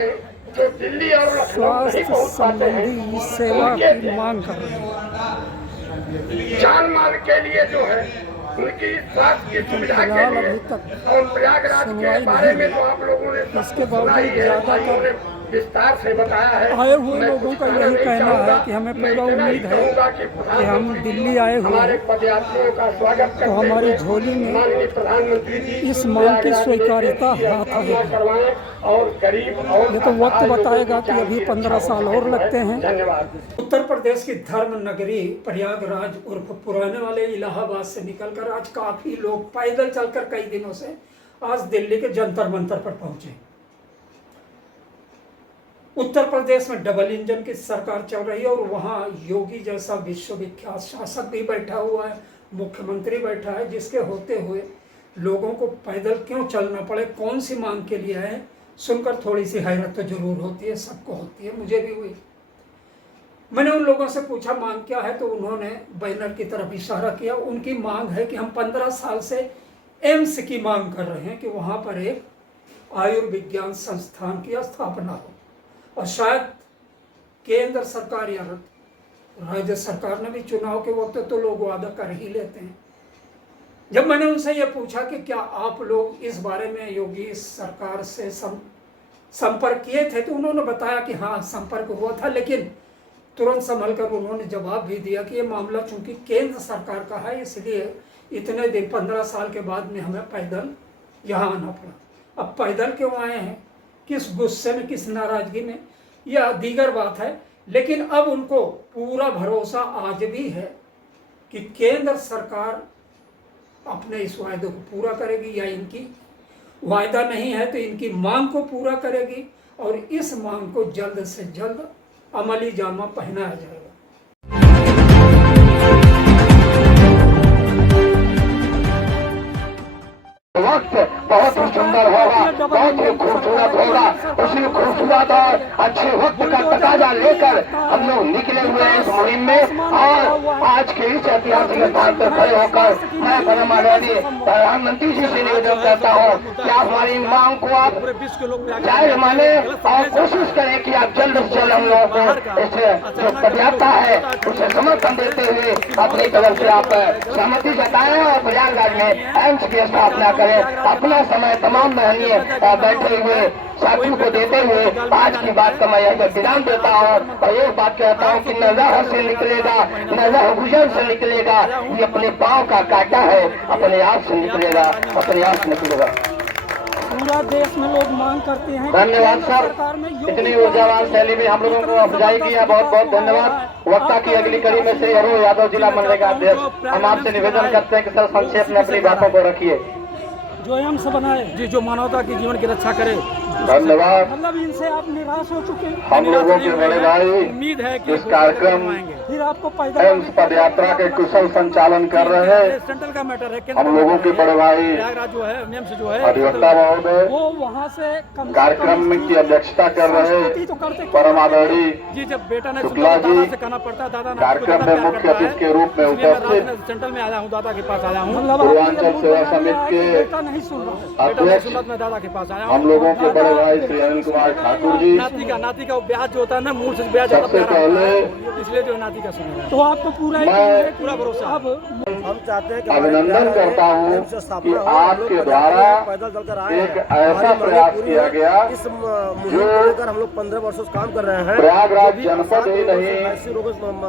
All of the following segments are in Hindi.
जो दिल्ली और लखनऊ नहीं पहुंच पाते हैं, संबंधी सेवा की मांग कर रहे हैं। जान माल के लिए जो है उनकी स्वास्थ्य की सुविधा के फिलहाल लिए अभी तक और प्रयागराज के सुनवाई बारे नहीं में हुई। तो आप लोगों ने सब इसके सुना ही बावजूद है, ज्यादातर भाइयों ने विस्तार से बताया है। आए हुए मैं लोगों कुछ का कहना यही नहीं कहना चाहूंगा। है कि हमें मैं पूरा इतना ही उम्मीद है कहूंगा कि कि हम प्रधानमंत्री दिल्ली आए हुए हमारे हैं पदयात्रियों का स्वागत तो करते हमारी हुए झोली में माननीय प्रधानमंत्री जी इस मांग की प्रयागराज स्वीकार्यता लेकर हाथ स्थापना आएगी। करवाएं और गरीब और ये तो वक्त असहाय लोगों बताएगा की कि जान अभी की 15 रक्षा हो साल सके और जो है। लगते हैं। धन्यवाद। उत्तर प्रदेश की धर्म नगरी प्रयागराज उर्फ पुराने वाले इलाहाबाद से निकलकर आज काफी लोग पैदल चलकर कई दिनों से आज दिल्ली के जंतर मंतर पर पहुंचे। उत्तर प्रदेश में डबल इंजन की सरकार चल रही है और वहां योगी जैसा विश्वविख्यात शासक भी बैठा हुआ है, मुख्यमंत्री बैठा है, जिसके होते हुए लोगों को पैदल क्यों चलना पड़े, कौन सी मांग के लिए है, सुनकर थोड़ी सी हैरत तो जरूर होती है, सबको होती है, मुझे भी हुई। मैंने उन लोगों से पूछा मांग क्या है, तो उन्होंने बैनर की तरफ इशारा किया। उनकी मांग है कि हम 15 साल से एम्स की मांग कर रहे हैं कि वहां पर एक आयुर्विज्ञान संस्थान की स्थापना हो, और शायद केंद्र सरकार या राज्य सरकार ने भी चुनाव के वक्त तो लोग वादा कर ही लेते हैं। जब मैंने उनसे यह पूछा कि क्या आप लोग इस बारे में योगी सरकार से संपर्क किए थे, तो उन्होंने बताया कि हाँ संपर्क हुआ था, लेकिन तुरंत संभल कर उन्होंने जवाब भी दिया कि ये मामला चूंकि केंद्र सरकार का है, इसलिए इतने दिन 15 साल के बाद में हमें पैदल यहाँ आना पड़ा। अब पैदल क्यों आए हैं, किस गुस्से में, किस नाराजगी में, यह दीगर बात है, लेकिन अब उनको पूरा भरोसा आज भी है कि केंद्र सरकार अपने इस वायदे को पूरा करेगी, या इनकी वायदा नहीं है तो इनकी मांग को पूरा करेगी, और इस मांग को जल्द से जल्द अमली जामा पहनाया जाएगा। वक्त बहुत ही सुंदर होगा, बहुत ही खूबसूरत होगा। उसी खूबसूरत और अच्छे वक्त का तकाजा लेकर हम लोग निकले हुए हैं इस मुहिम में, और आज के इस ऐतिहासिक स्थान पर खड़े होकर मैं परम आदरणीय प्रधानमंत्री जी से निवेदन करता हूँ कि आप हमारी मांग को आप जायज माने और कोशिश करें कि आप जल्द से जल्द हम लोगों को इसे जो पदयात्रा है उसे समर्थन देते हुए अपनी तरफ से आप सहमति जताएं और प्रयागराज में एम्स की स्थापना करें। अपना समय तमाम महनीय बैठे हुए साथियों को देते हुए आज की बात का मैं यह विराम देता हूँ और ये बात कहता हूँ कि न रह से निकलेगा न रह गुजर से निकलेगा, ये अपने पाँव का काटा है, अपने आप से निकलेगा, अपने आप से निकलेगा। पूरा देश में लोग मांग करते हैं। धन्यवाद सर, इतनी ऊर्जावान शैली में हम लोगों को अफजाई किया, बहुत बहुत धन्यवाद। वक्ता की अगली कड़ी में से अरुण यादव जिला मनरेगा अध्यक्ष, हम आपसे निवेदन करते हैं कि सर संक्षेप में अपनी बातों को रखिए। जो एम्स बनाए जी, जो मानवता की जीवन की रक्षा करे। धन्यवाद। मतलब इनसे आप निराश हो चुके हैं। हम लोगों के बड़े भाई उम्मीद है कि इस कार्यक्रम फिर आपको पैदल एम्स पद यात्रा के कुशल संचालन कर रहे हैं। सेंट्रल का मैटर है, हम लोगों के बड़े भाई प्रयागराज जो है एम्स जो है अधिवक्ता महोदय वो वहाँ से कार्यक्रम की अध्यक्षता कर रहे हैं परम आदरणीय जी। जब बेटा ने शुक्ला जी से कहना पड़ता है दादा कार्यक्रम में मुख्य अतिथि के रूप में उपस्थित सेंट्रल में आया हूँ, दादा के पास आया हूँ। पूर्वांचल सेवा समिति के बेटा नहीं सुन रहा, अध्यक्ष मैं दादा के पास आया हूँ। हम लोगों के बड़े भाई श्री अनिल कुमार ठाकुर जी। नाती का ब्याज जो होता है ना, मूल से ब्याज ज्यादा सबसे प्यारा होता है, पहले इसलिए जो नाती का सुनेगा तो आपको पूरा भरोसा। अब हम चाहते हैं कि अभिनंदन करता हूँ कि आपके द्वारा पैदल चलकर आए एक ऐसा प्रयास किया गया इस मुहिम को लेकर हम लोग 15 वर्षों से काम कर रहे हैं। प्रयागराज जनपद ही नहीं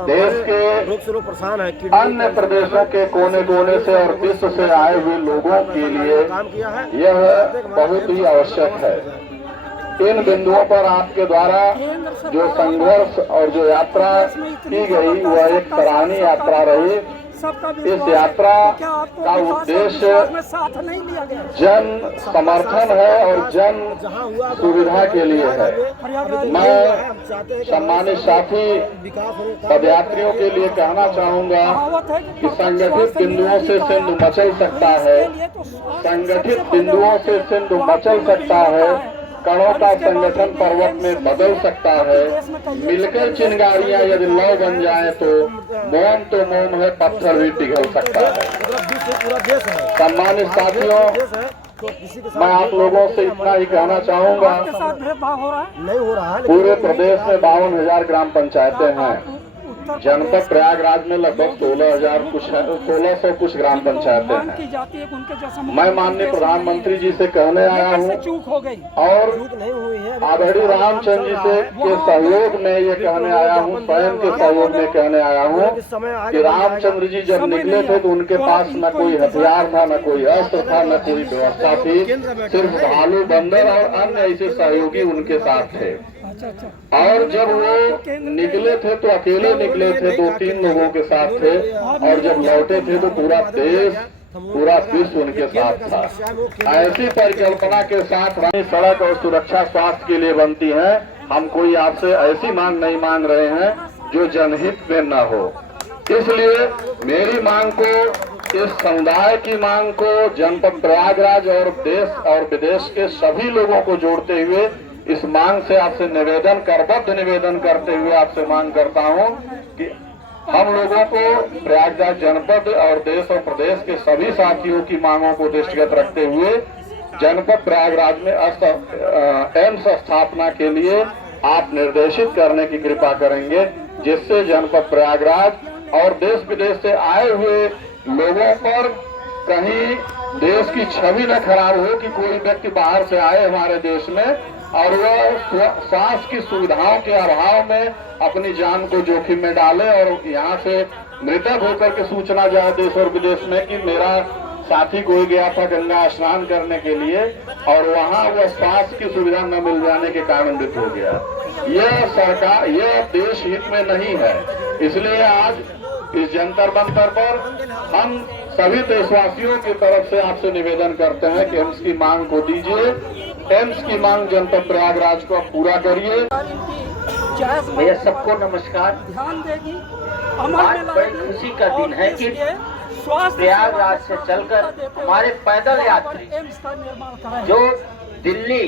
देश के रोग से लोग परेशान है, अन्य प्रदेशों के कोने कोने से और विश्व से आए हुए लोगों के लिए काम किया है। यह बहुत ही आवश्यक है। इन बिंदुओं पर आपके द्वारा जो संघर्ष और जो यात्रा की गई वह एक सराहनीय यात्रा रही। इस यात्रा का उद्देश्य जन समर्थन है और जन सुविधा के लिए है। मैं सम्मानित साथी पदयात्रियों के लिए कहना चाहूंगा कि संगठित बिंदुओं से सिंधु मचल सकता है, संगठित बिंदुओं से सिंधु मचल सकता है, कणों का संगठन पर्वत में बदल सकता है। मिलकर चिंगारियां यदि लौ बन जाए तो मोम तो मोम है, पत्थर भी पिघल सकता है। सम्मानित साथियों, तो किसी के साथ मैं आप लोगों से इतना ही कहना चाहूंगा, आपके साथ भेदभाव हो रहा है? नहीं हो रहा है, लेकिन पूरे प्रदेश में 52,000 ग्राम पंचायतें हैं। उत्तर जनपद प्रयागराज में लगभग 1600 कुछ ग्राम पंचायतें मांग की हैं। जाती है कि उनके जैसा मैं माननीय प्रधानमंत्री जी से कहने आया कैसे हूँ चूक हो गई? और चूक नहीं हुई है। आदरणीय रामचंद्र जी से के सहयोग में ये कहने आया हूँ, स्वयं के सहयोग में कहने आया हूँ कि रामचंद्र जी जब निकले थे तो उनके पास न कोई हथियार था, न कोई अस्त्र था, न कोई व्यवस्था थी, सिर्फ भालू बंदर और अन्य ऐसे सहयोगी उनके साथ थे। अच्छा अच्छा। और जब वो निकले थे तो अकेले निकले थे, 2-3 लोगों के साथ थे, और जब लौटे थे तो पूरा देश, पूरा विश्व उनके साथ था। ऐसी परिकल्पना के साथ सड़क और सुरक्षा स्वास्थ्य के लिए बनती है। हम कोई आपसे ऐसी मांग नहीं मांग रहे हैं जो जनहित में न हो। इसलिए मेरी मांग को, इस समुदाय की मांग को जनपद प्रयागराज और देश और विदेश के सभी लोगों को जोड़ते हुए इस मांग से आपसे निवेदन, करबद्ध निवेदन करते हुए आपसे मांग करता हूं कि हम लोगों को प्रयागराज जनपद और देश और प्रदेश के सभी साथियों की मांगों को दृष्टिगत रखते हुए जनपद प्रयागराज में एम्स स्थापना के लिए आप निर्देशित करने की कृपा करेंगे, जिससे जनपद प्रयागराज और देश विदेश से आए हुए लोगों पर कहीं देश की छवि न खराब हो कि कोई व्यक्ति बाहर से आए हमारे देश में और वह स्वास्थ्य की सुविधाओं के अभाव में अपनी जान को जोखिम में डाले और यहाँ से मृतक होकर के सूचना जाए देश और विदेश में कि मेरा साथी कोई गया था गंगा स्नान करने के लिए और वहाँ वह स्वास्थ्य की सुविधा न मिल जाने के कारण मृत हो गया। यह सरकार, यह देश हित में नहीं है। इसलिए आज इस जंतर मंतर पर हम सभी देशवासियों की तरफ से आपसे निवेदन करते हैं कि एम्स की मांग को दीजिए, एम्स की मांग जनपद प्रयागराज को पूरा करिए। भैया सबको नमस्कार। ध्यान देगी, आज बड़ी खुशी का दिन है कि प्रयागराज से चलकर हमारे पैदल यात्री एम्स का निर्माण कराएं। जो दिल्ली